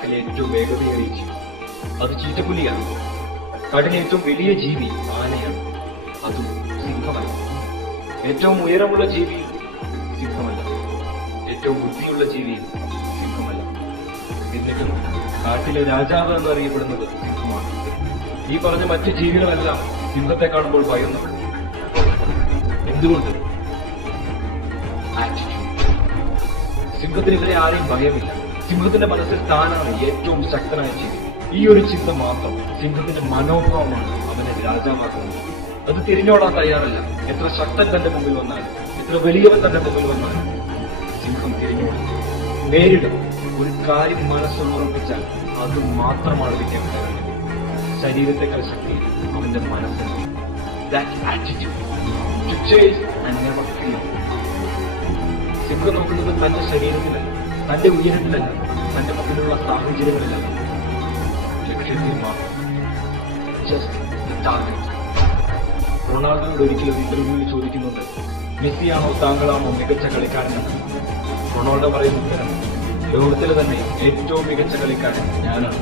കാട്ടിലെ ഏറ്റവും വേഗതയേറിയ ജീവി അത് ചീറ്റപ്പുലിയാണ്. കാട്ടിലെ ഏറ്റവും വലിയ ജീവി ആനയാണ്, അതും സിംഹമല്ല. ഏറ്റവും ഉയരമുള്ള ജീവി സിംഹമല്ല. ഏറ്റവും ബുദ്ധിയുള്ള ജീവി സിംഹമല്ല. എന്നിട്ടും കാട്ടിലെ രാജാവ് എന്നറിയപ്പെടുന്നത് സിംഹമാണ്. ഈ പറഞ്ഞ മറ്റു ജീവികളെല്ലാം സിംഹത്തെ കാണുമ്പോൾ ഭയന്നു. എന്തുകൊണ്ട്? സിംഹത്തിനെതിരെ ആരെയും ഭയമില്ല. സിംഹത്തിന്റെ മനസ്സിൽ താനാണ് ഏറ്റവും ശക്തനായ ജീവി. ഈ ഒരു ചിന്ത മാത്രം സിംഹത്തിന്റെ മനോഭാവമാണ് അവനെ രാജാവാക്കുന്നത്. അത് തിരിഞ്ഞോടാൻ തയ്യാറല്ല. എത്ര ശക്തൻ തന്റെ മുമ്പിൽ വന്നാലും, എത്ര വലിയവൻ തന്റെ മുമ്പിൽ വന്നാലും സിംഹം തിരിഞ്ഞോടും, നേരിടും. ഒരു കാര്യം മനസ്സിൽ ഉറപ്പിച്ചാൽ അത് മാത്രമാണ് വിജയം. ശരീരത്തെക്കാൾ ശക്തി അവന്റെ മനസ്സിന്. That attitude to chase and never fear. സിംഹം നോക്കുന്നത് തന്റെ ശരീരത്തിലല്ല, തന്റെ ഉയരത്തിലല്ല, തന്റെ മുമ്പിലുള്ള സാഹചര്യങ്ങളിലല്ല, ലക്ഷ്യത്തിൽ മാത്രം. Just the target. റൊണാൾഡോയോട് ഒരിക്കലും ഇന്റർവ്യൂവിൽ ചോദിക്കുന്നുണ്ട്, മെസ്സിയാണോ താങ്കളാണോ മികച്ച കളിക്കാരനെന്ന്. റൊണാൾഡോ പറയുന്ന ഉത്തരം, ലോകത്തിലെ തന്നെ ഏറ്റവും മികച്ച കളിക്കാരൻ ഞാനാണ്.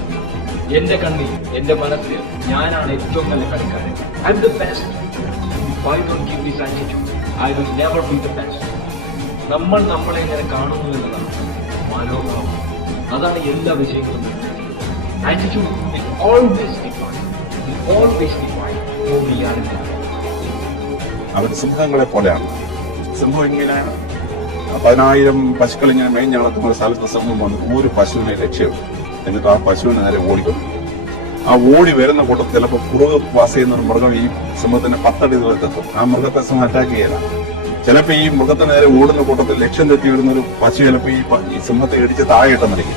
എന്റെ കണ്ണിൽ, എന്റെ മനസ്സിൽ ഞാനാണ് ഏറ്റവും നല്ല കളിക്കാരൻ. I am the best. If I don't give this attitude, I will never be the best. നമ്മൾ നമ്മളെ എങ്ങനെ കാണുന്നു എന്നതാണ് മനോഭാവം. അതാണ് എല്ലാ വിജയങ്ങളും. Attitude will always define who we are. അവർ സിംഹങ്ങളെ പോലെയാണ്. സിംഹം ഇങ്ങനെ 10,000 പശുക്കൾ ഇങ്ങനെ മേഞ്ഞ് നടക്കുന്ന സ്ഥലത്ത് സിംഹം വന്ന് ഒരു പശുവിനെ ലക്ഷ്യമിടും. എന്നിട്ട് ആ പശുവിനെ നേരെ ഓടിക്കൊണ്ടു. ആ ഓടി വരുന്ന കൂട്ടത്തിൽ ചിലപ്പോൾ പുറകെ പാസ് ചെയ്യുന്ന ഒരു മൃഗം ഈ സിംഹത്തിന്റെ 10 അടി ദൂരത്തെത്തും. ആ മൃഗത്തെ സിംഹം അറ്റാക്ക് ചെയ്യല. ചിലപ്പോൾ ഈ മൃഗത്തിന് നേരെ ഓടുന്ന കൂട്ടത്തിൽ ലക്ഷ്യം തെറ്റി വരുന്ന ഒരു പശു ചിലപ്പോൾ ഈ സിംഹത്തെ ഇടിച്ച് താഴെ ഇട്ടെന്നിരിക്കും.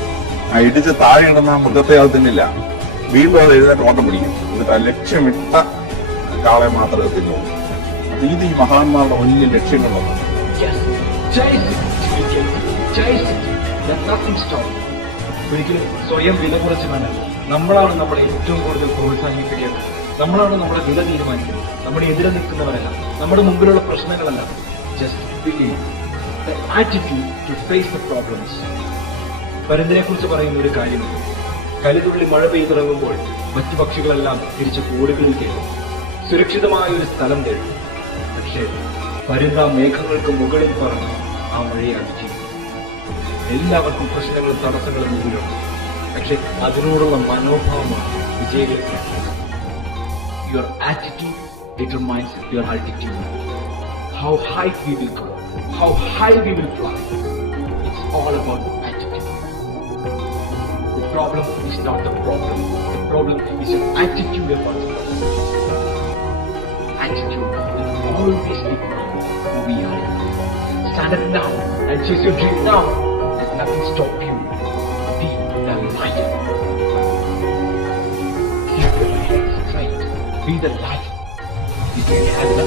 ആ ഇടിച്ച് താഴെ ഇടുന്ന ആ മൃഗത്തെ അത് തിന്നില്ല. വീണ്ടും അത് എഴുന്നേറ്റ് ഓട്ടം പിടിക്കും. എന്നിട്ട് ആ ലക്ഷ്യമിട്ട കാളെ മാത്രമേ തിന്നുള്ളൂ. ഇത് ഈ മഹാന്മാരുടെ വലിയ ലക്ഷ്യങ്ങളുള്ളത്. ഒരിക്കലും സ്വയം വില കുറച്ച് വേണം. നമ്മളാണ് നമ്മളെ ഏറ്റവും കൂടുതൽ പ്രോത്സാഹിപ്പിക്കേണ്ടത്. നമ്മളാണ് നമ്മുടെ വില തീരുമാനിക്കുന്നത്. നമ്മുടെ എതിരെ നിൽക്കുന്നവരല്ല, നമ്മുടെ മുമ്പിലുള്ള പ്രശ്നങ്ങളല്ല. Just believe the attitude to face the problems. പരുന്തിനെ കുറിച്ച് പറയുന്ന ഒരു കാര്യമുണ്ട്. കലിതുള്ളി മഴ പെയ്തിറങ്ങുമ്പോൾ മറ്റു പക്ഷികളെല്ലാം തിരിച്ച് കൂടുകളിൽ കയറും, സുരക്ഷിതമായ ഒരു സ്ഥലം തേടും. പക്ഷേ പരുന്ത മേഘങ്ങൾക്ക് മുകളിൽ പറഞ്ഞ് ആ മഴയെ അതിജീവിക്കും. എല്ലാവർക്കും പ്രശ്നങ്ങളും തടസ്സങ്ങളും മുമ്പിലുണ്ട്. പക്ഷെ അതിനോടുള്ള മനോഭാവമാണ് വിജയികളെ. Your attitude determines your altitude. How high we will go, how high we will fly. It's all about attitude. The problem is not the problem. The problem is your attitude about the problem. Attitude will always define who we are. Stand up now and chase your dream now. Let nothing stop you. Be the lion. Keep your head straight. Be the lion. If you have the